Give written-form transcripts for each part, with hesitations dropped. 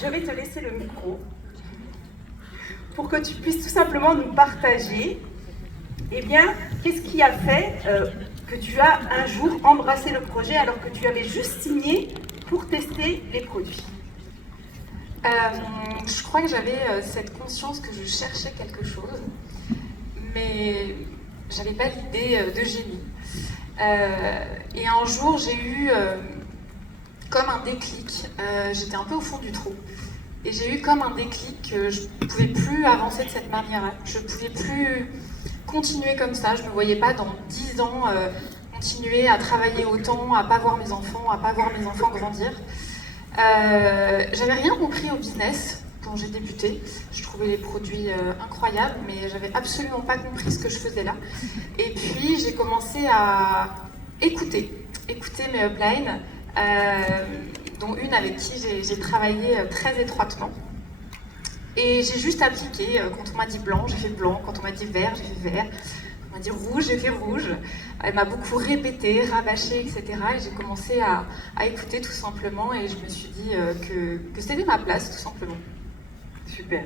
je vais te laisser le micro pour que tu puisses tout simplement nous partager, eh bien, qu'est-ce qui a fait que tu as un jour embrassé le projet alors que tu avais juste signé pour tester les produits? Je crois que j'avais cette conscience que je cherchais quelque chose, mais j'avais pas d'idée de génie. Et un jour, j'ai eu comme un déclic. J'étais un peu au fond du trou. Et j'ai eu comme un déclic que je ne pouvais plus avancer de cette manière-là. Je ne pouvais plus continuer comme ça. Je ne me voyais pas dans 10 ans continuer à travailler autant, à ne pas voir mes enfants, à ne pas voir mes enfants grandir. J'avais rien compris au business quand j'ai débuté. Je trouvais les produits incroyables, mais j'avais absolument pas compris ce que je faisais là. Et puis j'ai commencé à écouter mes uplines, dont une avec qui j'ai travaillé très étroitement. Et j'ai juste appliqué. Quand on m'a dit blanc, j'ai fait blanc. Quand on m'a dit vert, j'ai fait vert. Quand on m'a dit rouge, j'ai fait rouge. Elle m'a beaucoup répété, rabâché, etc. Et j'ai commencé à écouter tout simplement. Et je me suis dit que c'était ma place, tout simplement. Super.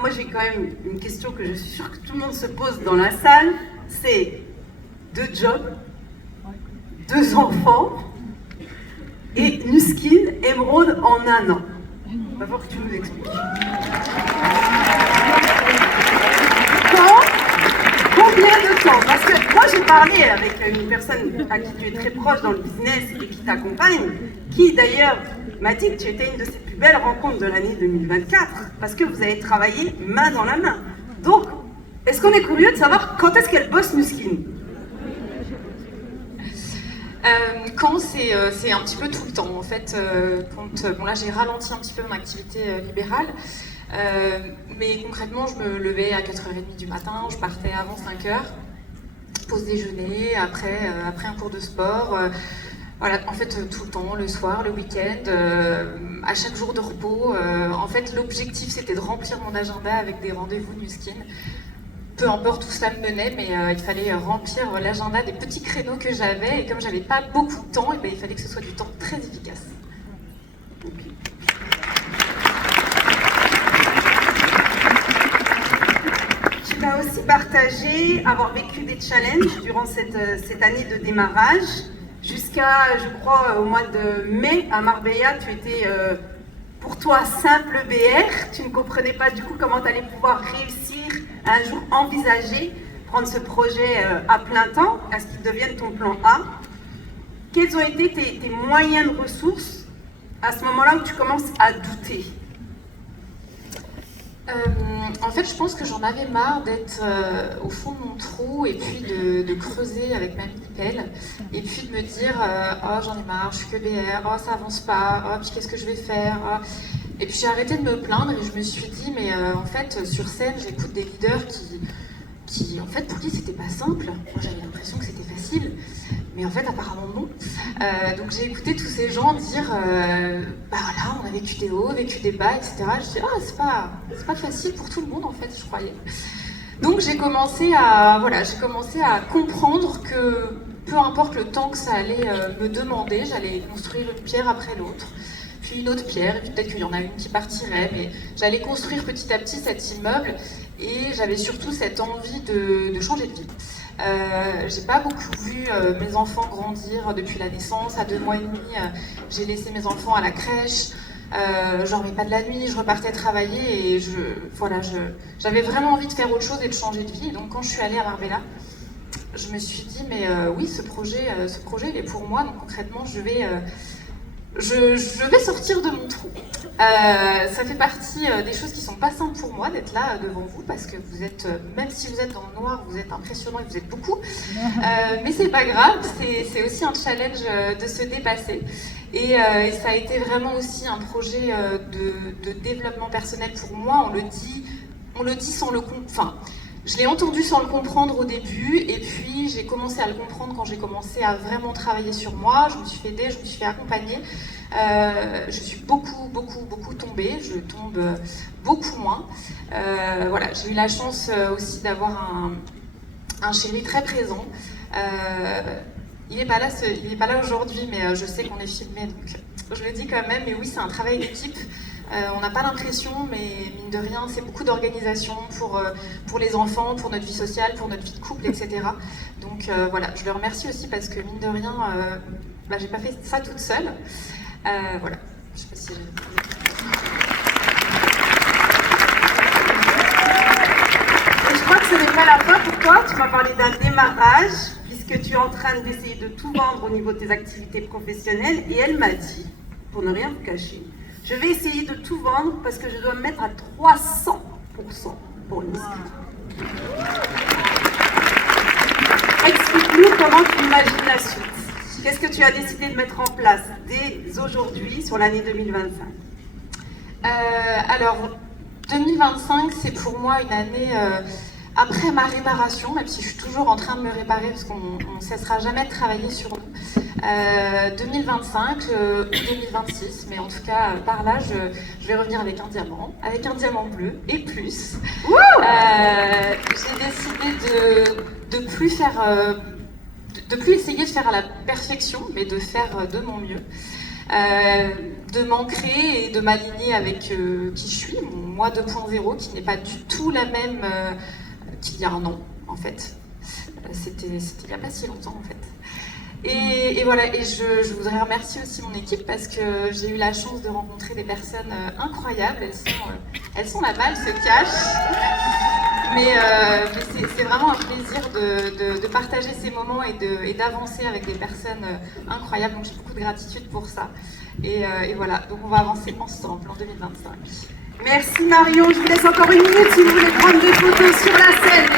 Moi j'ai quand même une question que je suis sûre que tout le monde se pose dans la salle. C'est 2 jobs, 2 enfants et Nuskin émeraude en 1 an. On va voir que tu nous expliques. Combien de temps? Parce que moi j'ai parlé avec une personne à qui tu es très proche dans le business et qui t'accompagne, qui d'ailleurs m'a dit que tu étais une de ses plus belles rencontres de l'année 2024 parce que vous avez travaillé main dans la main. Donc, est-ce qu'on est curieux de savoir quand est-ce qu'elle bosse Nuskin? Quand c'est un petit peu tout le temps en fait. Bon là j'ai ralenti un petit peu mon activité libérale, mais concrètement je me levais à 4h30 du matin, je partais avant 5h, pause déjeuner, après un cours de sport, voilà, en fait tout le temps, le soir, le week-end, à chaque jour de repos. En fait l'objectif c'était de remplir mon agenda avec des rendez-vous Nuskin. Peu importe où ça me menait, mais il fallait remplir l'agenda des petits créneaux que j'avais. Et comme j'avais pas beaucoup de temps, il fallait que ce soit du temps très efficace. Tu m'as aussi partagé avoir vécu des challenges durant cette année de démarrage. Jusqu'à, je crois, au mois de mai à Marbella, tu étais pour toi simple BR. Tu ne comprenais pas du coup comment tu allais pouvoir réussir à un jour envisager prendre ce projet à plein temps, à ce qu'il devienne ton plan A. Quels ont été tes moyens de ressources à ce moment-là où tu commences à douter? En fait, je pense que j'en avais marre d'être au fond de mon trou et puis de creuser avec ma mini-pelle et puis de me dire oh j'en ai marre, je suis que BR, oh ça avance pas, oh puis qu'est-ce que je vais faire, oh. Et puis j'ai arrêté de me plaindre et je me suis dit mais en fait sur scène j'écoute des leaders qui en fait pour qui c'était pas simple. Moi j'avais l'impression que c'était facile, mais en fait apparemment non. Donc j'ai écouté tous ces gens dire bah voilà on a vécu des hauts, vécu des bas, etc. Je me suis dit ah c'est pas facile pour tout le monde en fait, je croyais. Donc j'ai commencé à comprendre que peu importe le temps que ça allait me demander, j'allais construire une pierre après l'autre, puis une autre pierre, et puis peut-être qu'il y en a une qui partirait, mais j'allais construire petit à petit cet immeuble et j'avais surtout cette envie de changer de vie. J'ai pas beaucoup vu mes enfants grandir depuis la naissance. À 2 mois et demi, j'ai laissé mes enfants à la crèche. Je dormais pas de la nuit, je repartais travailler et j'avais vraiment envie de faire autre chose et de changer de vie. Et donc quand je suis allée à Marbella, je me suis dit mais oui ce projet il est pour moi. Donc concrètement je vais sortir de mon trou. Ça fait partie des choses qui sont pas simples pour moi d'être là devant vous parce que vous êtes, même si vous êtes dans le noir, vous êtes impressionnant et vous êtes beaucoup. Mais c'est pas grave, c'est aussi un challenge de se dépasser. Et ça a été vraiment aussi un projet de développement personnel pour moi. On le dit sans le comprendre. Enfin, je l'ai entendu sans le comprendre au début, et puis j'ai commencé à le comprendre quand j'ai commencé à vraiment travailler sur moi. Je me suis fait aider, je me suis fait accompagner. Je suis beaucoup tombée, je tombe beaucoup moins. Voilà, j'ai eu la chance aussi d'avoir un chéri très présent. Il n'est pas là aujourd'hui, mais je sais qu'on est filmé, donc je le dis quand même. Mais oui, c'est un travail d'équipe. On n'a pas l'impression, mais mine de rien, c'est beaucoup d'organisation pour les enfants, pour notre vie sociale, pour notre vie de couple, etc. Donc voilà, je le remercie aussi parce que mine de rien, j'ai pas fait ça toute seule. Voilà, je sais pas si Je crois que ce n'est pas la fin pour toi, tu m'as parlé d'un démarrage, puisque tu es en train d'essayer de tout vendre au niveau de tes activités professionnelles, et elle m'a dit, pour ne rien vous cacher, je vais essayer de tout vendre parce que je dois me mettre à 300% pour l'inscrire. Explique-nous comment tu imagines la suite. Qu'est-ce que tu as décidé de mettre en place dès aujourd'hui sur l'année 2025 ? Alors, 2025, c'est pour moi une année après ma réparation, même si je suis toujours en train de me réparer parce qu'on ne cessera jamais de travailler sur nous. 2025 ou 2026, mais en tout cas par là, je vais revenir avec un diamant bleu et plus. J'ai décidé de plus faire, de plus essayer de faire à la perfection, mais de faire de mon mieux. De m'ancrer et de m'aligner avec qui je suis, mon moi 2.0, qui n'est pas du tout la même qu'il y a un an, en fait. C'était il n'y a pas si longtemps, en fait. Et voilà, et je voudrais remercier aussi mon équipe parce que j'ai eu la chance de rencontrer des personnes incroyables. Elles sont là-bas, elles se cachent. Mais c'est vraiment un plaisir de partager ces moments et d'avancer avec des personnes incroyables. Donc j'ai beaucoup de gratitude pour ça. Et voilà, donc on va avancer ensemble en 2025. Merci Marion, je vous laisse encore une minute si vous voulez prendre des photos sur la scène.